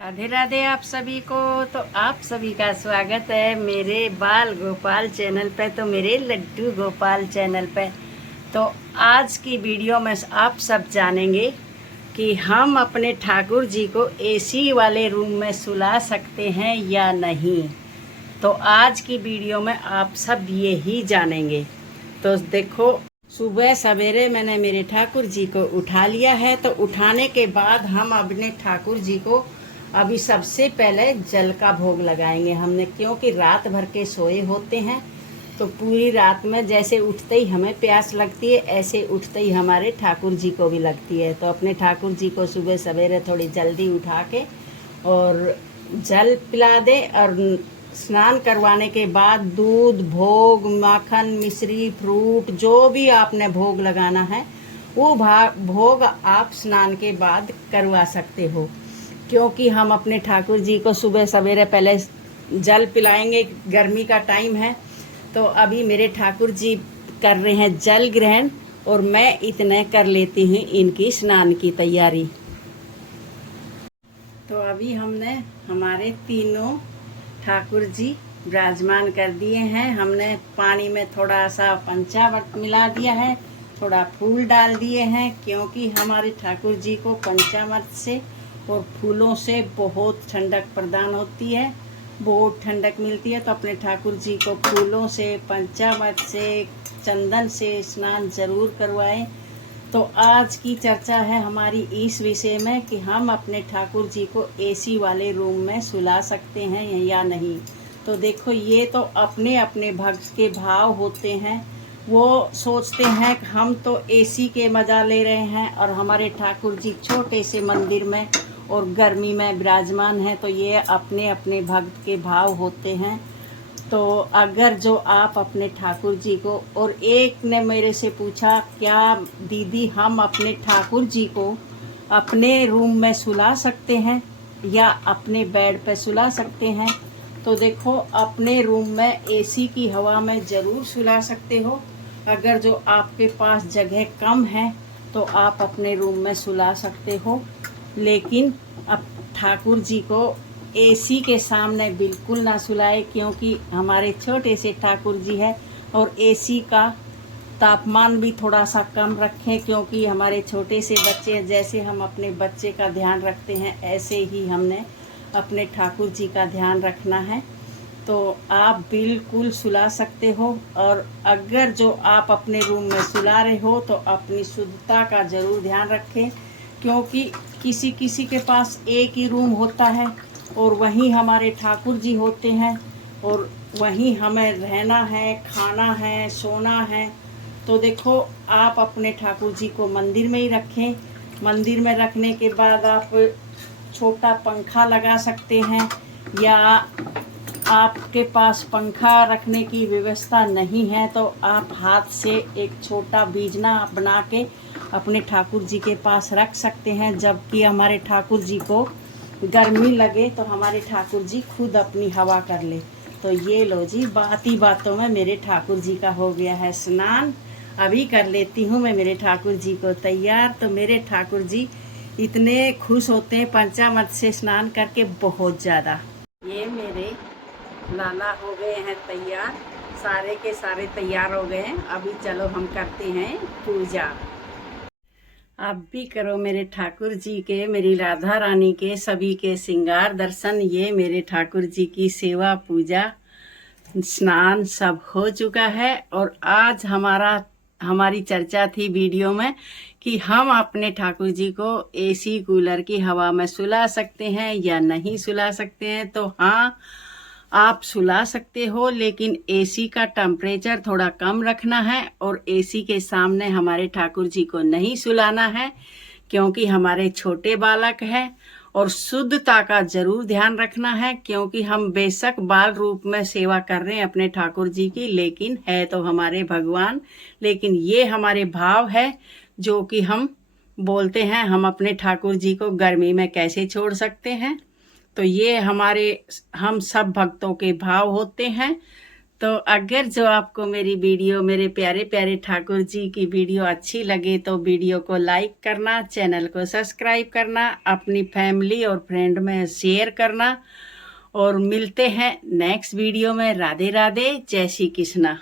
राधे राधे आप सभी को। तो आप सभी का स्वागत है मेरे बाल गोपाल चैनल पे, तो मेरे लड्डू गोपाल चैनल पे। तो आज की वीडियो में आप सब जानेंगे कि हम अपने ठाकुर जी को एसी वाले रूम में सुला सकते हैं या नहीं। तो आज की वीडियो में आप सब यही जानेंगे। तो देखो, सुबह सवेरे मैंने मेरे ठाकुर जी को उठा लिया है। तो उठाने के बाद हम अपने ठाकुर जी को अभी सबसे पहले जल का भोग लगाएंगे हमने, क्योंकि रात भर के सोए होते हैं। तो पूरी रात में जैसे उठते ही हमें प्यास लगती है, ऐसे उठते ही हमारे ठाकुर जी को भी लगती है। तो अपने ठाकुर जी को सुबह सवेरे थोड़ी जल्दी उठा के और जल पिला दे, और स्नान करवाने के बाद दूध, भोग, माखन, मिश्री, फ्रूट, जो भी आपने भोग लगाना है वो भोग आप स्नान के बाद करवा सकते हो। क्योंकि हम अपने ठाकुर जी को सुबह सवेरे पहले जल पिलाएंगे, गर्मी का टाइम है। तो अभी मेरे ठाकुर जी कर रहे हैं जल ग्रहण, और मैं इतने कर लेती हूँ इनकी स्नान की तैयारी। तो अभी हमने हमारे तीनों ठाकुर जी विराजमान कर दिए हैं। हमने पानी में थोड़ा सा पंचामृत मिला दिया है, थोड़ा फूल डाल दिए हैं, क्योंकि हमारे ठाकुर जी को पंचामृत से और फूलों से बहुत ठंडक प्रदान होती है, बहुत ठंडक मिलती है। तो अपने ठाकुर जी को फूलों से, पंचामृत से, चंदन से स्नान जरूर करवाएं। तो आज की चर्चा है हमारी इस विषय में कि हम अपने ठाकुर जी को एसी वाले रूम में सुला सकते हैं या नहीं। तो देखो, ये तो अपने अपने भक्त के भाव होते हैं। वो सोचते हैं कि हम तो एसी के मज़ा ले रहे हैं और हमारे ठाकुर जी छोटे से मंदिर में और गर्मी में विराजमान है। तो ये अपने अपने भक्त के भाव होते हैं। तो अगर जो आप अपने ठाकुर जी को, और एक ने मेरे से पूछा, क्या दीदी हम अपने ठाकुर जी को अपने रूम में सुला सकते हैं या अपने बेड पे सुला सकते हैं। तो देखो, अपने रूम में एसी की हवा में ज़रूर सुला सकते हो। अगर जो आपके पास जगह कम है तो आप अपने रूम में सुला सकते हो, लेकिन अब ठाकुर जी को एसी के सामने बिल्कुल ना सुलाए, क्योंकि हमारे छोटे से ठाकुर जी है। और एसी का तापमान भी थोड़ा सा कम रखें, क्योंकि हमारे छोटे से बच्चे हैं। जैसे हम अपने बच्चे का ध्यान रखते हैं, ऐसे ही हमने अपने ठाकुर जी का ध्यान रखना है। तो आप बिल्कुल सुला सकते हो। और अगर जो आप अपने रूम में सुला रहे हो तो अपनी शुद्धता का ज़रूर ध्यान रखें, क्योंकि किसी किसी के पास एक ही रूम होता है और वहीं हमारे ठाकुर जी होते हैं, और वहीं हमें रहना है, खाना है, सोना है। तो देखो, आप अपने ठाकुर जी को मंदिर में ही रखें। मंदिर में रखने के बाद आप छोटा पंखा लगा सकते हैं, या आपके पास पंखा रखने की व्यवस्था नहीं है तो आप हाथ से एक छोटा बीजना बना के अपने ठाकुर जी के पास रख सकते हैं। जबकि हमारे ठाकुर जी को गर्मी लगे तो हमारे ठाकुर जी खुद अपनी हवा कर ले। तो ये लो जी, बात ही बातों में मेरे ठाकुर जी का हो गया है स्नान। अभी कर लेती हूँ मैं मेरे ठाकुर जी को तैयार। तो मेरे ठाकुर जी इतने खुश होते हैं पंचामृत से स्नान करके, बहुत ज़्यादा। ये मेरे लाला हो गए हैं तैयार, सारे के सारे तैयार हो गए हैं। अभी चलो हम करते हैं पूजा। आप भी करो मेरे ठाकुर जी के, मेरी राधा रानी के, सभी के श्रृंगार दर्शन। ये मेरे ठाकुर जी की सेवा, पूजा, स्नान सब हो चुका है। और आज हमारी चर्चा थी वीडियो में कि हम अपने ठाकुर जी को एसी कूलर की हवा में सुला सकते हैं या नहीं सुला सकते हैं। तो हाँ, आप सुला सकते हो, लेकिन एसी का टेम्परेचर थोड़ा कम रखना है और एसी के सामने हमारे ठाकुर जी को नहीं सुलाना है, क्योंकि हमारे छोटे बालक हैं। और शुद्धता का जरूर ध्यान रखना है, क्योंकि हम बेशक बाल रूप में सेवा कर रहे हैं अपने ठाकुर जी की, लेकिन है तो हमारे भगवान। लेकिन ये हमारे भाव है जो कि हम बोलते हैं, हम अपने ठाकुर जी को गर्मी में कैसे छोड़ सकते हैं। तो ये हम सब भक्तों के भाव होते हैं। तो अगर जो आपको मेरी वीडियो, मेरे प्यारे प्यारे ठाकुर जी की वीडियो अच्छी लगे तो वीडियो को लाइक करना, चैनल को सब्सक्राइब करना, अपनी फैमिली और फ्रेंड में शेयर करना और मिलते हैं नेक्स्ट वीडियो में। राधे राधे, जय श्री कृष्णा।